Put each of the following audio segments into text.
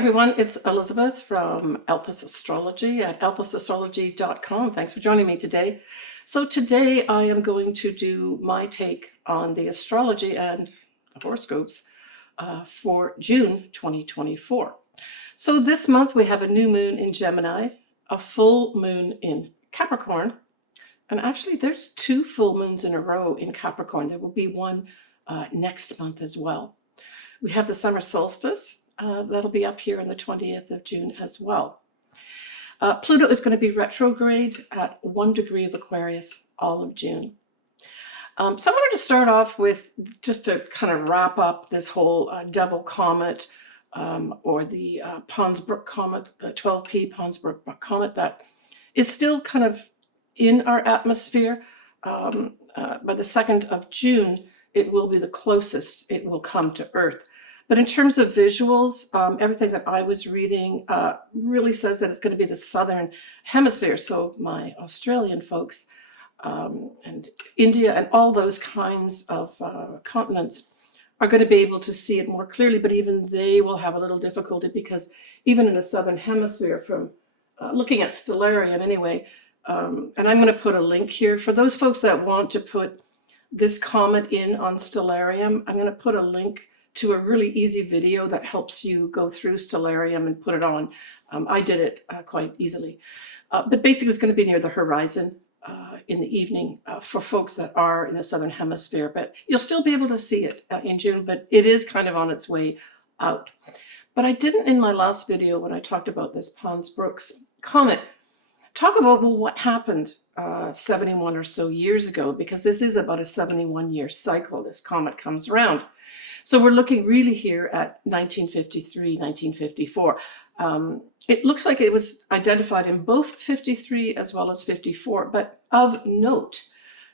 everyone, it's Elizabeth from Elpis Astrology at elpisastrology.com. Thanks for joining me today. So today I am going to do my take on the astrology and the horoscopes for June 2024. So this month we have a new moon in Gemini, a full moon in Capricorn, and actually there's 2 full moons in a row in Capricorn. There will be one next month as well. We have the summer solstice. That'll be up here on the 20th of June as well. Pluto is going to be retrograde at 1 degree of Aquarius all of June. So I wanted to start off with, just to kind of wrap up this whole devil comet or the Pons Brooks comet, the 12P Pons Brooks comet that is still kind of in our atmosphere. By the 2nd of June, it will be the closest it will come to Earth. But in terms of visuals, everything that I was reading really says that it's going to be the Southern Hemisphere. So my Australian folks and India and all those kinds of continents are going to be able to see it more clearly, but even they will have a little difficulty because even in the Southern Hemisphere, from looking at stellarium anyway, and I'm going to put a link here for those folks that want to put this comet in on stellarium. I'm going to put a link to a really easy video that helps you go through stellarium and put it on. I did it quite easily. But basically it's going to be near the horizon in the evening for folks that are in the Southern Hemisphere. But you'll still be able to see it in June, but it is kind of on its way out. But I didn't, in my last video when I talked about this Pons Brooks comet, talk about, well, what happened 71 or so years ago, because this is about a 71-year cycle. This comet comes around. So we're looking really here at 1953, 1954. It looks like it was identified in both 53 as well as 54, but of note,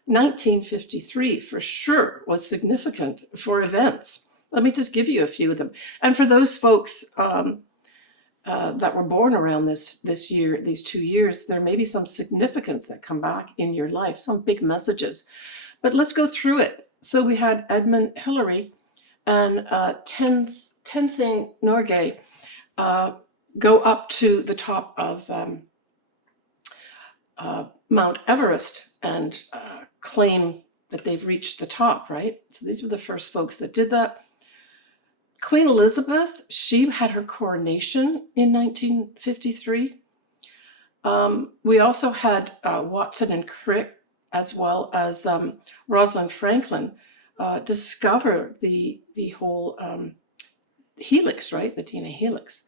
1953 for sure was significant for events. Let me just give you a few of them. And for those folks that were born around this year, these 2 years, there may be some significance that come back in your life, some big messages. But let's go through it. So we had Edmund Hillary and Tenzing Norgay go up to the top of Mount Everest and claim that they've reached the top, right? So these were the first folks that did that. Queen Elizabeth, she had her coronation in 1953. We also had Watson and Crick, as well as Rosalind Franklin, discover the whole helix, right? The DNA helix.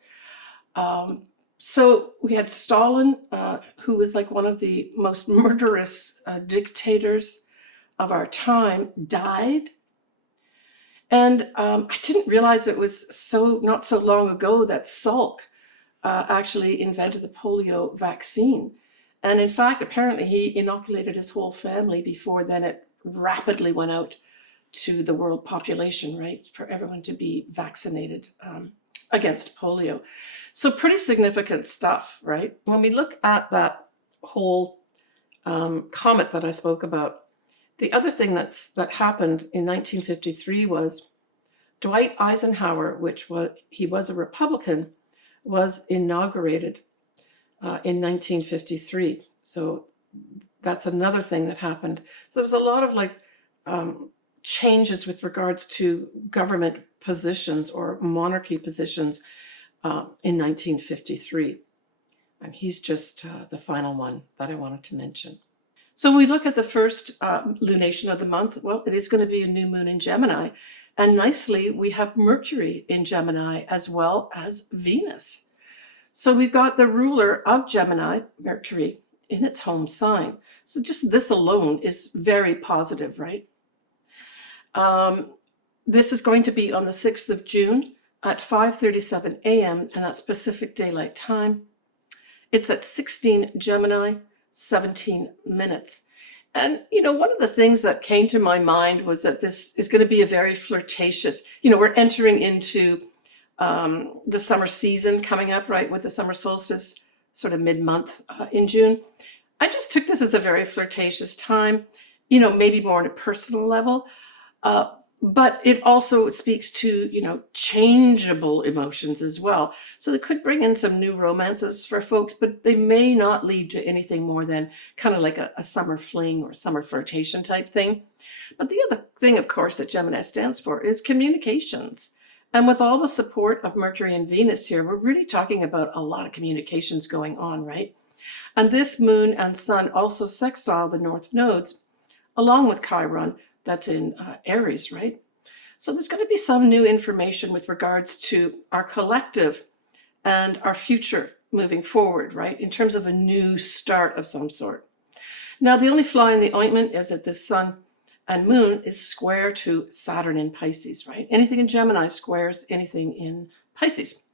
So we had Stalin, who was like one of the most murderous dictators of our time, died. And I didn't realize it was not so long ago that Salk actually invented the polio vaccine. And in fact, apparently he inoculated his whole family before then it rapidly went out to the world population, right, for everyone to be vaccinated against polio. So pretty significant stuff, right? When we look at that whole comet that I spoke about, the other thing that happened in 1953 was Dwight Eisenhower, he was a Republican, was inaugurated in 1953. So that's another thing that happened. So there was a lot of changes with regards to government positions or monarchy positions in 1953. And he's just the final one that I wanted to mention. So when we look at the first lunation of the month, well, it is going to be a new moon in Gemini. And nicely, we have Mercury in Gemini as well as Venus. So we've got the ruler of Gemini, Mercury, in its home sign. So just this alone is very positive, right? This is going to be on the 6th of June at 5:37 a.m. and that's Pacific Daylight Time. It's at 16 Gemini, 17 minutes. And, one of the things that came to my mind was that this is going to be a very flirtatious, we're entering into the summer season coming up, right, with the summer solstice, sort of mid-month in June. I just took this as a very flirtatious time, maybe more on a personal level. but it also speaks to, changeable emotions as well. So it could bring in some new romances for folks, but they may not lead to anything more than kind of like a summer fling or summer flirtation type thing. But the other thing, of course, that Gemini stands for is communications. And with all the support of Mercury and Venus here, we're really talking about a lot of communications going on, right? And this moon and sun also sextile the north nodes, along with Chiron, that's in Aries, right? So there's going to be some new information with regards to our collective and our future moving forward, right? In terms of a new start of some sort. Now, the only fly in the ointment is that this sun and moon is square to Saturn in Pisces, right? Anything in Gemini squares anything in Pisces.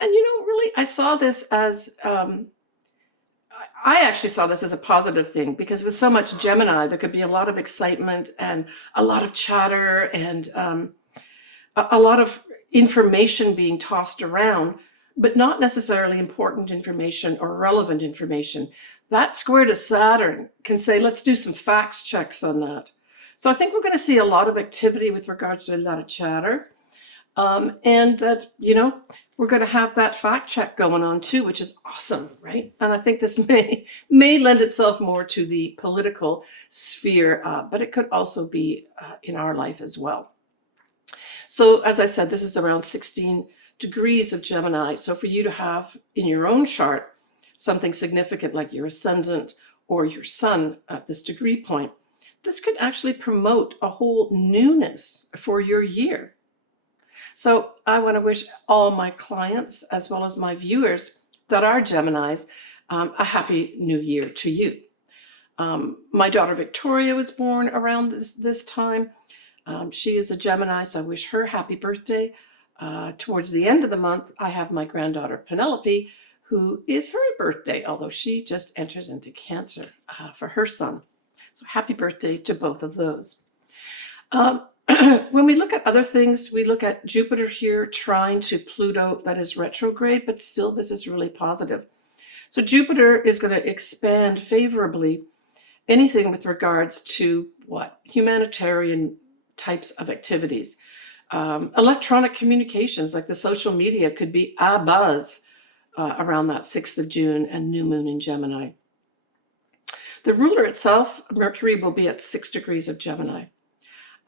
And really, I saw this as I actually saw this as a positive thing, because with so much Gemini, there could be a lot of excitement and a lot of chatter and a lot of information being tossed around, but not necessarily important information or relevant information. That square to Saturn can say, let's do some facts checks on that. So I think we're going to see a lot of activity with regards to a lot of chatter. And that, we're going to have that fact check going on too, which is awesome, right? And I think this may lend itself more to the political sphere, but it could also be in our life as well. So as I said, this is around 16 degrees of Gemini. So for you to have in your own chart something significant like your ascendant or your sun at this degree point, this could actually promote a whole newness for your year. So I want to wish all my clients, as well as my viewers that are Geminis, a happy new year to you. My daughter Victoria was born around this time. She is a Gemini, so I wish her happy birthday. Towards the end of the month, I have my granddaughter Penelope, who is her birthday, although she just enters into Cancer for her son. So happy birthday to both of those. When we look at other things, we look at Jupiter here trying to Pluto, that is retrograde, but still this is really positive. So Jupiter is going to expand favorably anything with regards to what? Humanitarian types of activities. Electronic communications, like the social media, could be abuzz around that 6th of June and new moon in Gemini. The ruler itself, Mercury, will be at 6 degrees of Gemini.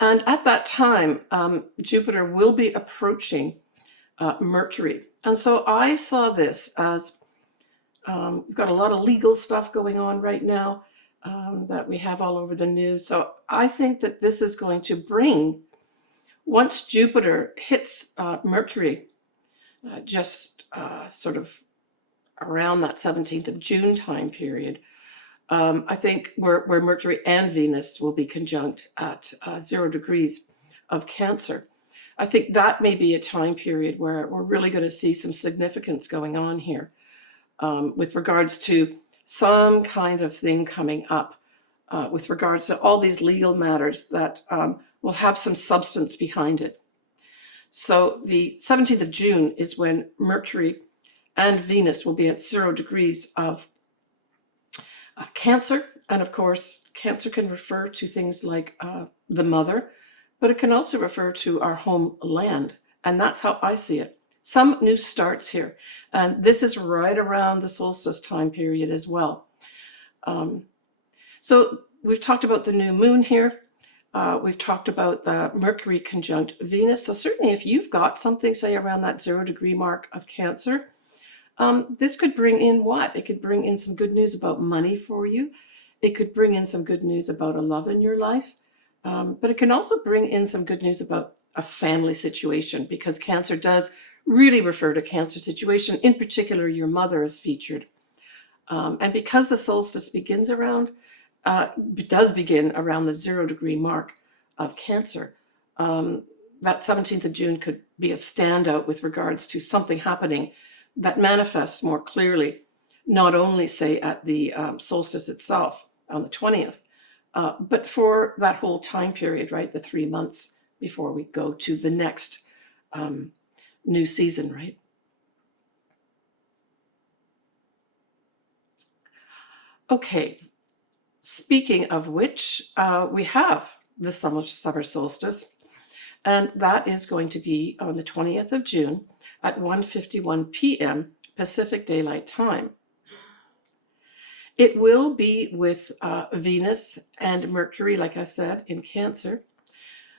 And at that time, Jupiter will be approaching Mercury. And so I saw this as we've got a lot of legal stuff going on right now that we have all over the news. So I think that this is going to bring, once Jupiter hits Mercury, just sort of around that 17th of June time period, I think where Mercury and Venus will be conjunct at 0 degrees of Cancer. I think that may be a time period where we're really going to see some significance going on here with regards to some kind of thing coming up with regards to all these legal matters that will have some substance behind it. So the 17th of June is when Mercury and Venus will be at 0 degrees of Cancer. And of course, Cancer can refer to things like the mother, but it can also refer to our homeland. And that's how I see it. Some new starts here. And this is right around the solstice time period as well. So we've talked about the new moon here. We've talked about the Mercury conjunct Venus. So certainly if you've got something, say, around that 0 degree mark of Cancer, this could bring in what? It could bring in some good news about money for you. It could bring in some good news about a love in your life. But it can also bring in some good news about a family situation, because Cancer does really refer to Cancer situation. In particular, your mother is featured. And because the solstice does begin around the 0 degree mark of Cancer, that 17th of June could be a standout with regards to something happening that manifests more clearly, not only, say, at the solstice itself on the 20th, but for that whole time period, right? The 3 months before we go to the next new season, right? Okay, speaking of which, we have the summer solstice. And that is going to be on the 20th of June at 1:51 p.m. Pacific Daylight Time. It will be with Venus and Mercury, like I said, in Cancer.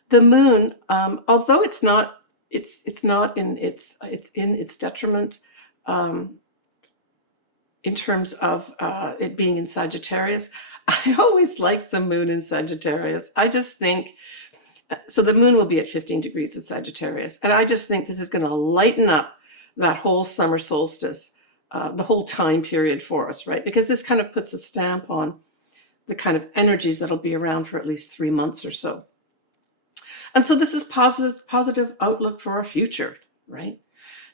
The moon, although it's not in its detriment in terms of it being in Sagittarius. I always like the moon in Sagittarius. I just think, so the moon will be at 15 degrees of Sagittarius. And I just think this is going to lighten up that whole summer solstice, the whole time period for us, right? Because this kind of puts a stamp on the kind of energies that'll be around for at least 3 months or so. And so this is positive outlook for our future, right?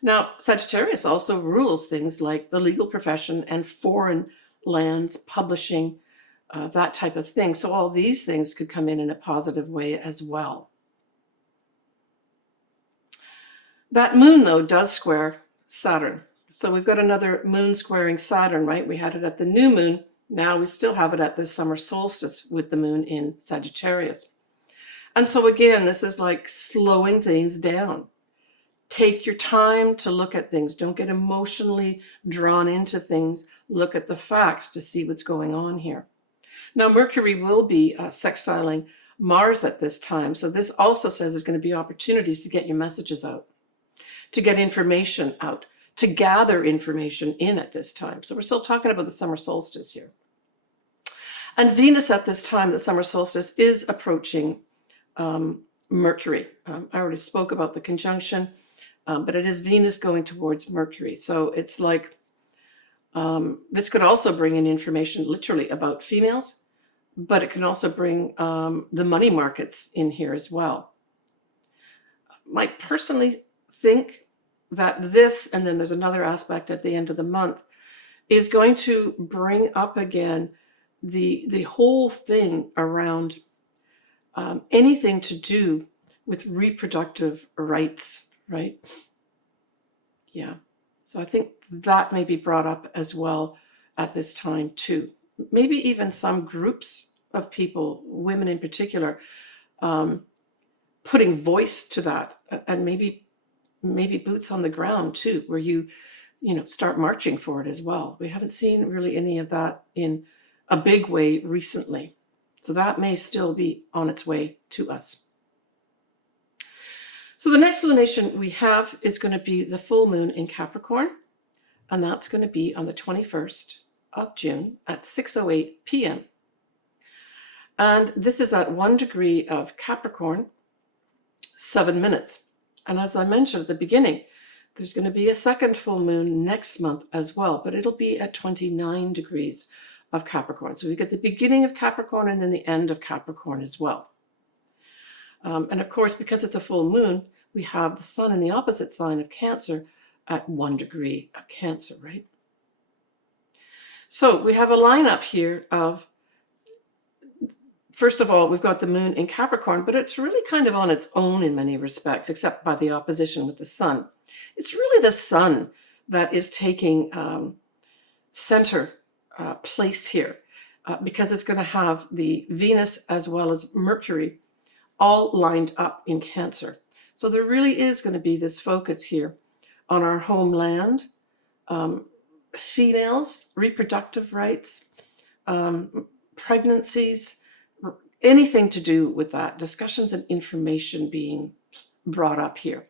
Now, Sagittarius also rules things like the legal profession and foreign lands, publishing, that type of thing. So all these things could come in a positive way as well. That moon, though, does square Saturn. So we've got another moon squaring Saturn, right? We had it at the new moon. Now we still have it at the summer solstice with the moon in Sagittarius. And so again, this is like slowing things down. Take your time to look at things. Don't get emotionally drawn into things. Look at the facts to see what's going on here. Now, Mercury will be sextiling Mars at this time. So this also says there's going to be opportunities to get your messages out, to get information out, to gather information in at this time. So we're still talking about the summer solstice here. And Venus at this time, the summer solstice, is approaching Mercury. I already spoke about the conjunction, but it is Venus going towards Mercury. So it's like this could also bring in information literally about females, but it can also bring the money markets in here as well. I personally think that this, and then there's another aspect at the end of the month, is going to bring up again the whole thing around anything to do with reproductive rights, right? Yeah. So I think that may be brought up as well at this time too. Maybe even some groups of people, women in particular, putting voice to that, and maybe boots on the ground too, where you start marching for it as well. We haven't seen really any of that in a big way recently. So that may still be on its way to us. So the next lunation we have is going to be the full moon in Capricorn, and that's going to be on the 21st of June at 6:08 p.m. And this is at 1 degree of Capricorn, 7 minutes. And as I mentioned at the beginning, there's going to be a second full moon next month as well, but it'll be at 29 degrees of Capricorn. So we get the beginning of Capricorn and then the end of Capricorn as well. And of course, because it's a full moon, we have the sun in the opposite sign of Cancer at 1 degree of Cancer, right? So we have a lineup here of, first of all, we've got the moon in Capricorn, but it's really kind of on its own in many respects, except by the opposition with the sun. It's really the sun that is taking center place here, because it's going to have the Venus as well as Mercury all lined up in Cancer. So there really is going to be this focus here on our homeland, females, reproductive rights, pregnancies, anything to do with that, discussions and information being brought up here.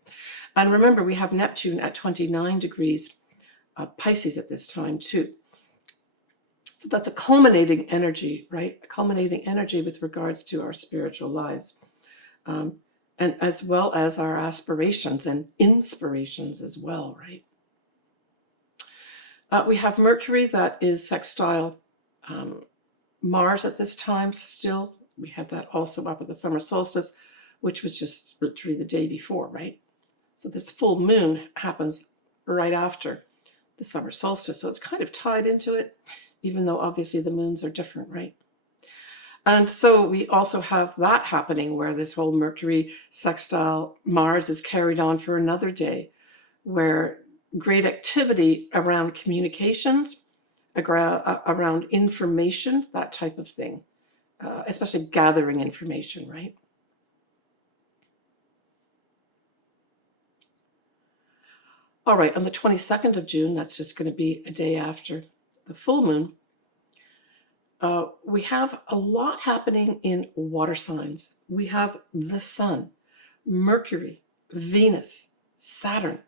And remember, we have Neptune at 29 degrees Pisces at this time too. So that's a culminating energy, right? A culminating energy with regards to our spiritual lives, and as well as our aspirations and inspirations as well, right? We have Mercury that is sextile Mars at this time still. We had that also up at the summer solstice, which was just literally the day before, right? So this full moon happens right after the summer solstice. So it's kind of tied into it, even though obviously the moons are different, right? And so we also have that happening where this whole Mercury sextile Mars is carried on for another day, where great activity around communications, around information, that type of thing, especially gathering information, right? All right, on the 22nd of June, that's just going to be a day after the full moon, we have a lot happening in water signs. We have the Sun, Mercury, Venus, Saturn,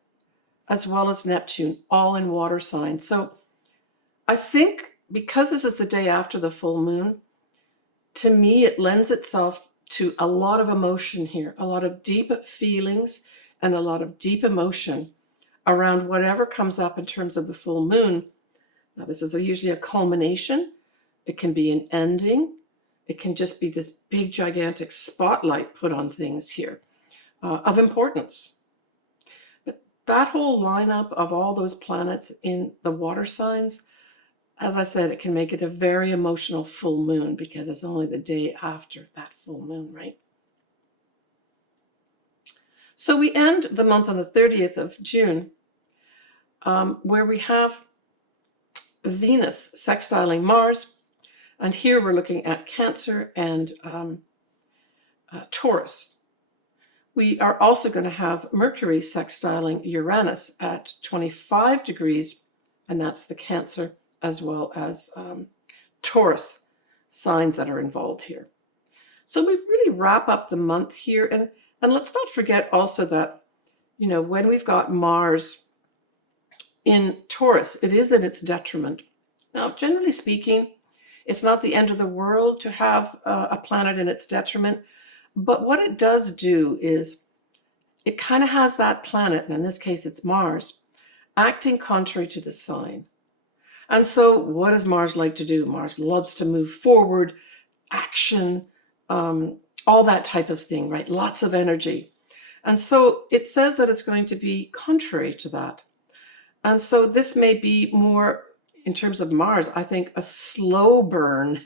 as well as Neptune, all in water signs. So I think because this is the day after the full moon, to me, it lends itself to a lot of emotion here, a lot of deep feelings and a lot of deep emotion around whatever comes up in terms of the full moon. Now, this is usually a culmination. It can be an ending. It can just be this big, gigantic spotlight put on things here of importance. But that whole lineup of all those planets in the water signs, as I said, it can make it a very emotional full moon because it's only the day after that full moon, right? So we end the month on the 30th of June, where we have Venus sextiling Mars. And here we're looking at Cancer and Taurus. We are also going to have Mercury sextiling Uranus at 25 degrees, and that's the Cancer as well as Taurus signs that are involved here. So we really wrap up the month here. And let's not forget also that, you know, when we've got Mars in Taurus, it is in its detriment. Now, generally speaking, it's not the end of the world to have a planet in its detriment, but what it does do is it kind of has that planet, and in this case it's Mars, acting contrary to the sign. And so what does Mars like to do? Mars loves to move forward, action, all that type of thing, right? Lots of energy. And so it says that it's going to be contrary to that. And so this may be more, in terms of Mars, I think a slow burn,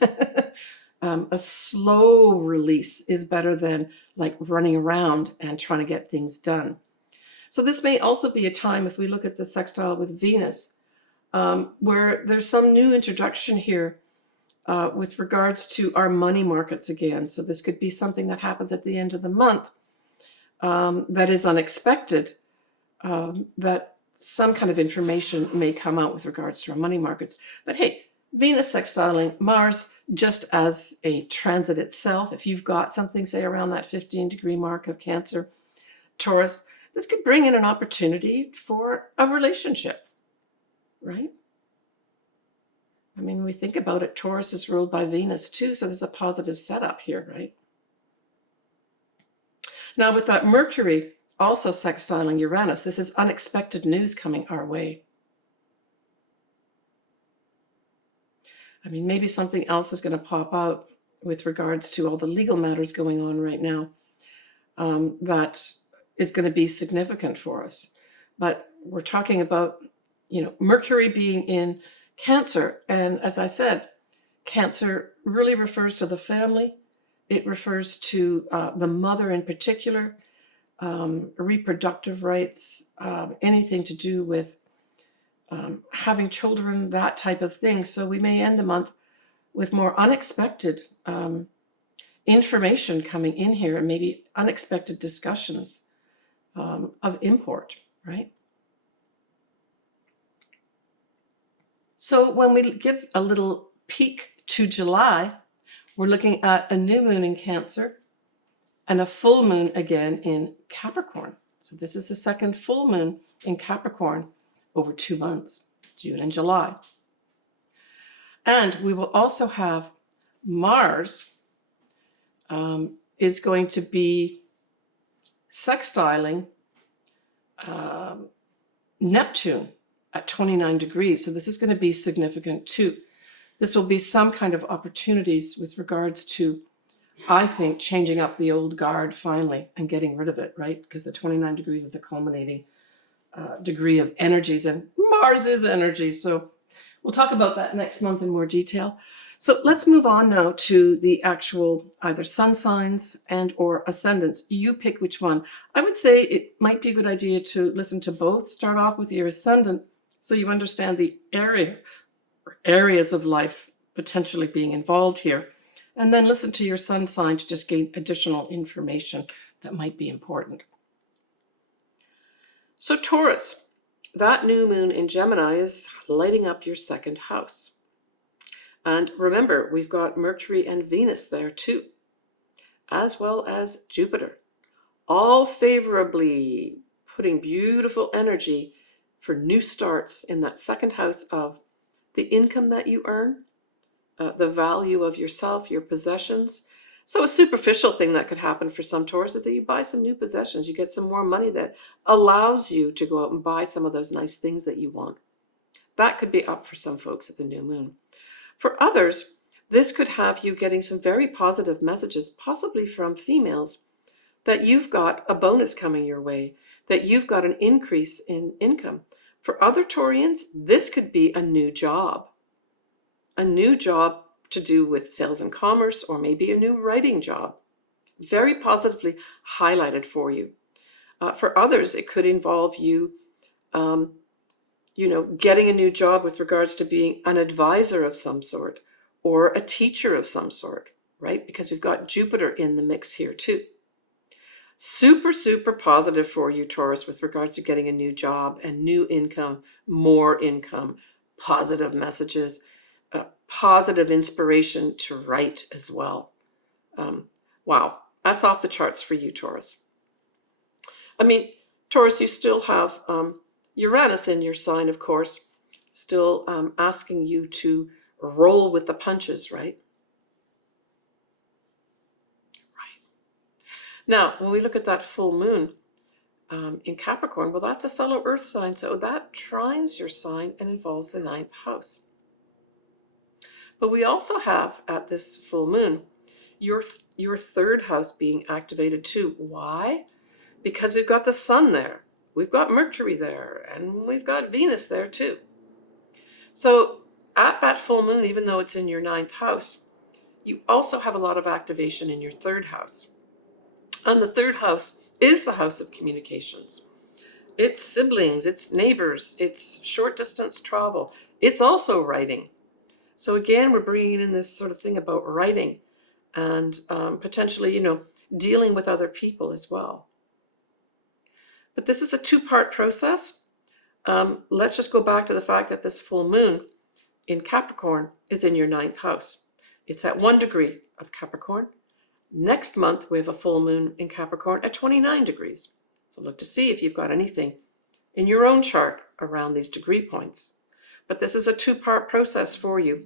a slow release is better than like running around and trying to get things done. So this may also be a time, if we look at the sextile with Venus, where there's some new introduction here with regards to our money markets again. So this could be something that happens at the end of the month that is unexpected, that some kind of information may come out with regards to our money markets. But hey, Venus sextiling Mars, just as a transit itself, if you've got something, say, around that 15-degree mark of Cancer, Taurus, this could bring in an opportunity for a relationship, right? I mean, when we think about it, Taurus is ruled by Venus too, so there's a positive setup here, right? Now, with that Mercury also sextiling Uranus, this is unexpected news coming our way. I mean, maybe something else is going to pop out with regards to all the legal matters going on right now that is going to be significant for us. But we're talking about, you know, Mercury being in Cancer. And as I said, Cancer really refers to the family. It refers to the mother in particular, reproductive rights, anything to do with having children, that type of thing. So we may end the month with more unexpected information coming in here, and maybe unexpected discussions of import, right? So when we give a little peek to July, we're looking at a new moon in Cancer and a full moon again in Capricorn. So this is the second full moon in Capricorn over 2 months, June and July. And we will also have Mars is going to be sextiling Neptune at 29 degrees. So this is going to be significant too. This will be some kind of opportunities with regards to, I think, changing up the old guard finally and getting rid of it, right? Because the 29 degrees is the culminating degree of energies, and Mars is energy. So we'll talk about that next month in more detail. So let's move on now to the actual either sun signs and or ascendants. You pick which one. I would say it might be a good idea to listen to both. Start off with your ascendant so you understand the areas of life potentially being involved here. And then listen to your sun sign to just gain additional information that might be important. So Taurus, That new moon in Gemini is lighting up your second house. And remember, we've got Mercury and Venus there too, as well as Jupiter, all favorably putting beautiful energy for new starts in that second house of the income that you earn, the value of yourself, your possessions. So a superficial thing that could happen for some Taurus is that you buy some new possessions. You get some more money that allows you to go out and buy some of those nice things that you want. That could be up for some folks at the new moon. For others, this could have you getting some very positive messages, possibly from females, that you've got a bonus coming your way, that you've got an increase in income. For other Taurians, this could be a new job to do with sales and commerce, or maybe a new writing job, very positively highlighted for you. For others, it could involve you, getting a new job with regards to being an advisor of some sort or a teacher of some sort, right? Because we've got Jupiter in the mix here too. Super, super positive for you, Taurus, with regards to getting a new job and new income, more income, positive messages, positive inspiration to write as well. Wow, that's off the charts for you, Taurus. I mean, Taurus, you still have Uranus in your sign, of course, still asking you to roll with the punches, right? Now, when we look at that full moon in Capricorn, well, that's a fellow Earth sign, so that trines your sign and involves the 9th house. But we also have, at this full moon, your third house being activated too. Why? Because we've got the sun there, we've got Mercury there, and we've got Venus there too. So at that full moon, even though it's in your 9th house, you also have a lot of activation in your third house. And the third house is the house of communications. It's siblings, it's neighbors, it's short distance travel. It's also writing. So again, we're bringing in this sort of thing about writing and potentially, dealing with other people as well. But this is a two-part process. Let's just go back to the fact that this full moon in Capricorn is in your 9th house. It's at 1 degree of Capricorn. Next month, we have a full moon in Capricorn at 29 degrees. So look to see if you've got anything in your own chart around these degree points. But this is a two-part process for you.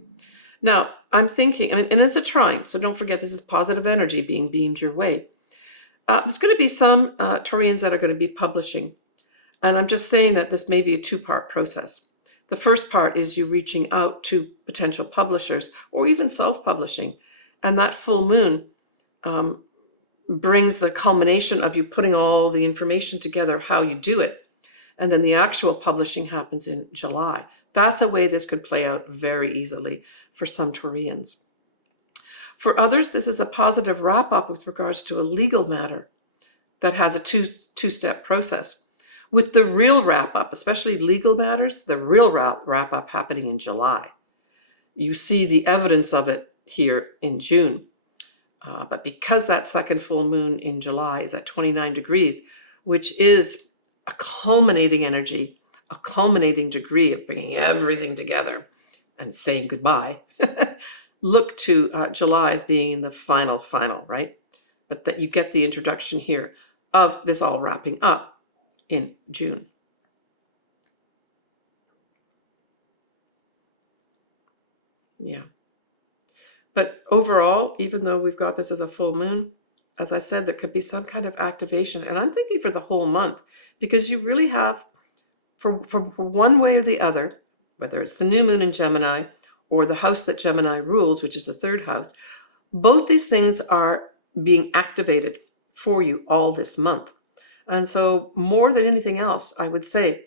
Now, I'm thinking, and it's a trine, so don't forget this is positive energy being beamed your way. There's going to be some Taurians that are going to be publishing. And I'm just saying that this may be a two-part process. The first part is you reaching out to potential publishers or even self-publishing. And that full moon brings the culmination of you putting all the information together, how you do it. And then the actual publishing happens in July. That's a way this could play out very easily for some Taurians. For others, this is a positive wrap-up with regards to a legal matter that has a two-step process. With the real wrap-up, especially legal matters, the real wrap-up happening in July. You see the evidence of it here in June. But because that second full moon in July is at 29 degrees, which is a culminating energy, a culminating degree of bringing everything together and saying goodbye, look to July as being the final, right? But that you get the introduction here of this all wrapping up in June. Yeah. But overall, even though we've got this as a full moon, as I said, there could be some kind of activation. And I'm thinking for the whole month, because you really have, for one way or the other, whether it's the new moon in Gemini or the house that Gemini rules, which is the third house, both these things are being activated for you all this month. And so more than anything else, I would say,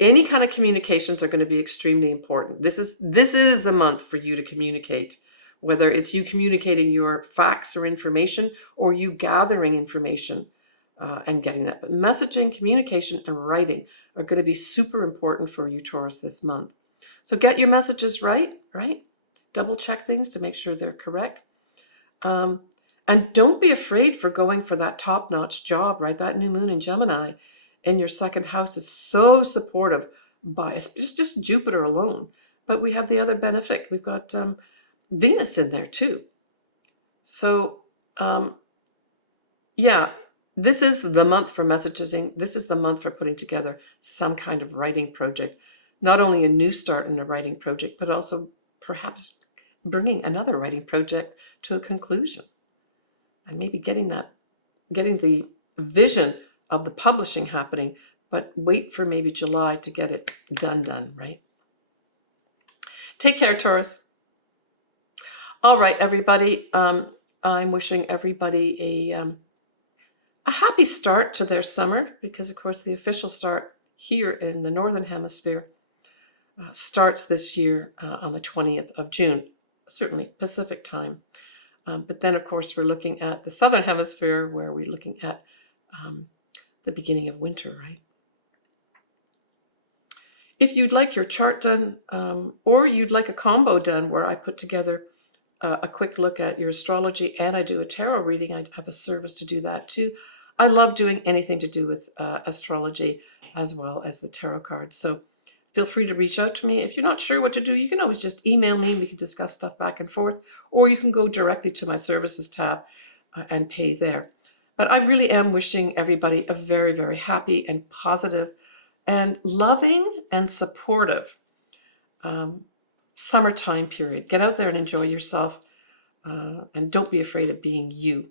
any kind of communications are going to be extremely important. This is a month for you to communicate, whether it's you communicating your facts or information or you gathering information and getting that. But messaging, communication, and writing are going to be super important for you, Taurus, this month. So get your messages right? Double check things to make sure they're correct. And don't be afraid for going for that top-notch job, right? That new moon in Gemini in your second house is so supportive by just Jupiter alone. But we have the other benefit. We've got Venus in there too. So yeah, this is the month for messaging. This is the month for putting together some kind of writing project. Not only a new start in a writing project, but also perhaps bringing another writing project to a conclusion. And maybe getting the vision of the publishing happening, but wait for maybe July to get it done, right? Take care, Taurus. All right, everybody. I'm wishing everybody a happy start to their summer, because of course the official start here in the Northern Hemisphere starts this year on the 20th of June, certainly Pacific time. But then of course we're looking at the Southern Hemisphere, where we're looking at the beginning of winter, right? If you'd like your chart done, or you'd like a combo done where I put together a quick look at your astrology and I do a tarot reading, I have a service to do that too. I love doing anything to do with astrology as well as the tarot cards. So feel free to reach out to me. If you're not sure what to do, you can always just email me. We can discuss stuff back and forth, or you can go directly to my services tab and pay there. But I really am wishing everybody a very, very happy and positive and loving and supportive summertime period. Get out there and enjoy yourself, and don't be afraid of being you.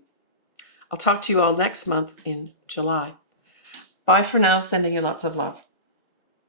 I'll talk to you all next month in July. Bye for now, sending you lots of love.